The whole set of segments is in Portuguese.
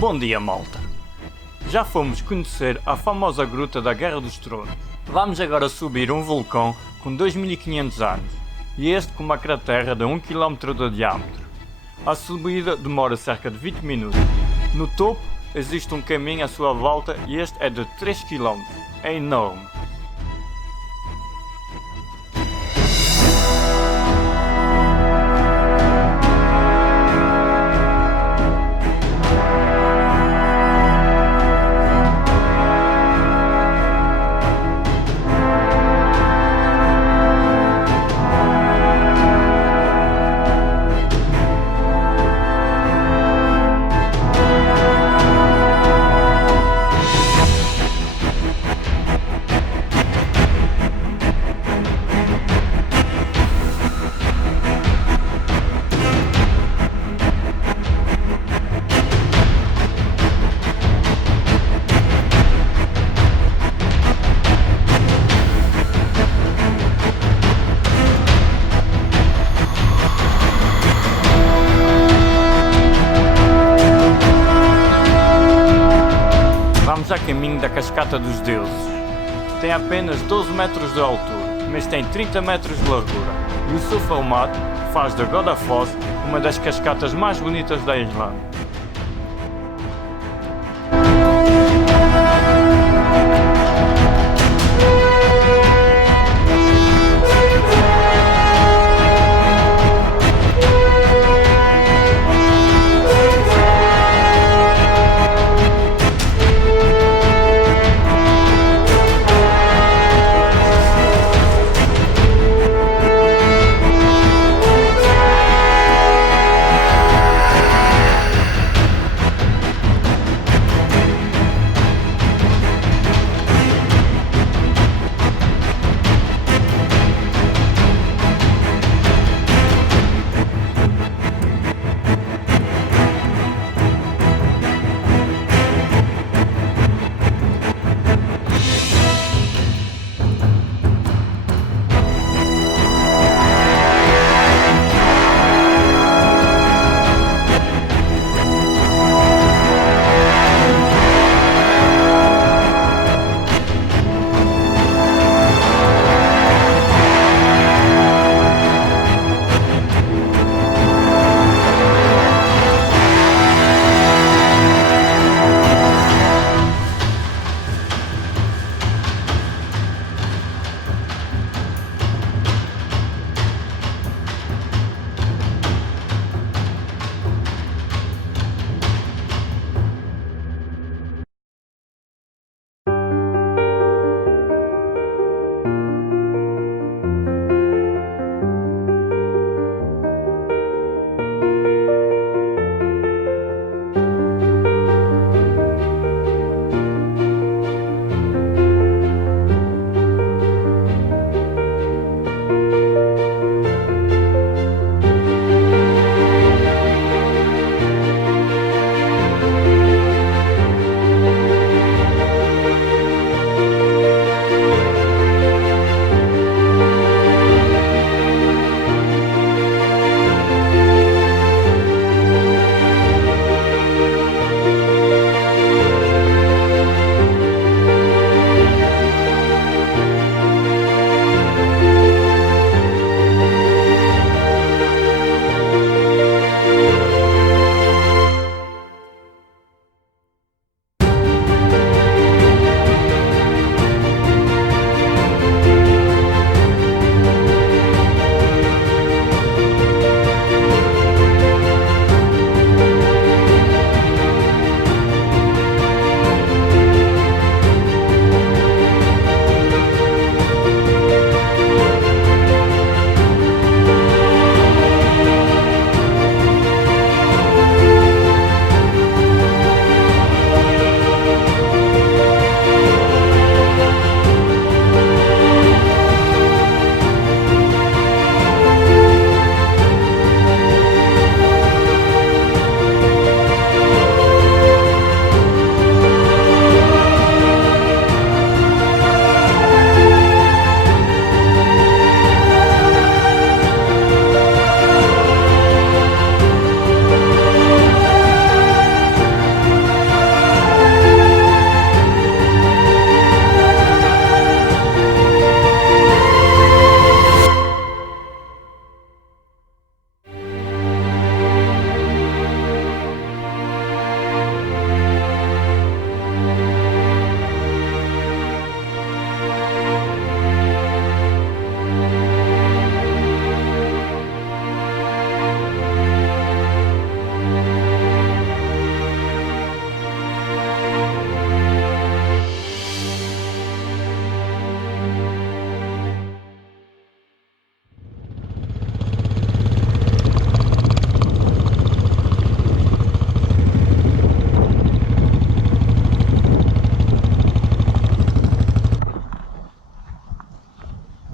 Bom dia, malta! Já fomos conhecer a famosa gruta da Guerra dos Tronos. Vamos agora subir um vulcão com 2500 anos e este com uma cratera de 1 km de diâmetro. A subida demora cerca de 20 minutos. No topo existe um caminho à sua volta e este é de 3 km. É enorme. Vamos a caminho da Cascata dos Deuses. Tem apenas 12 metros de altura, mas tem 30 metros de largura. E o seu formato faz da Godafoss uma das cascatas mais bonitas da Islândia.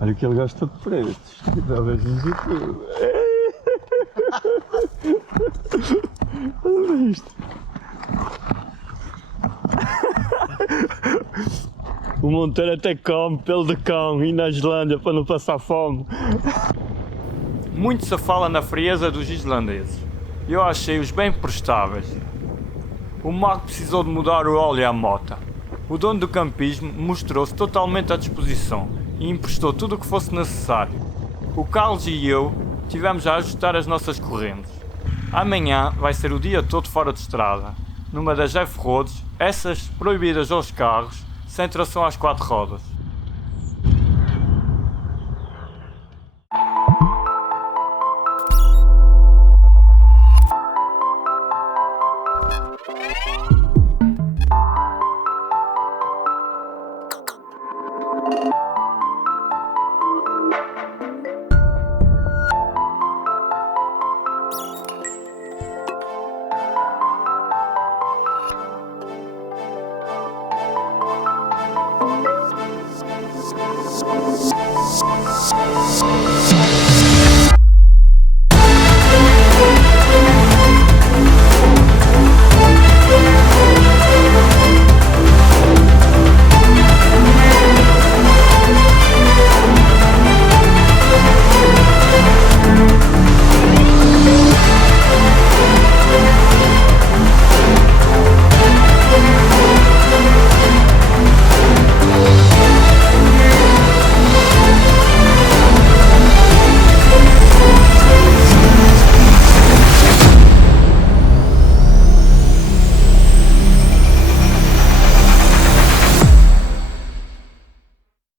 Olha que ele gosta de pretos. Talvez-nos e tudo. Olha isto. O Monteiro até come pelo de cão e na Islândia para não passar fome. Muito se fala na frieza dos islandeses. Eu achei-os bem prestáveis. O Marco precisou de mudar o óleo à mota. O dono do campismo mostrou-se totalmente à disposição e emprestou tudo o que fosse necessário. O Carlos e eu tivemos a ajustar as nossas correntes. Amanhã vai ser o dia todo fora de estrada, numa das F-Roads, essas proibidas aos carros, sem tração às 4 rodas.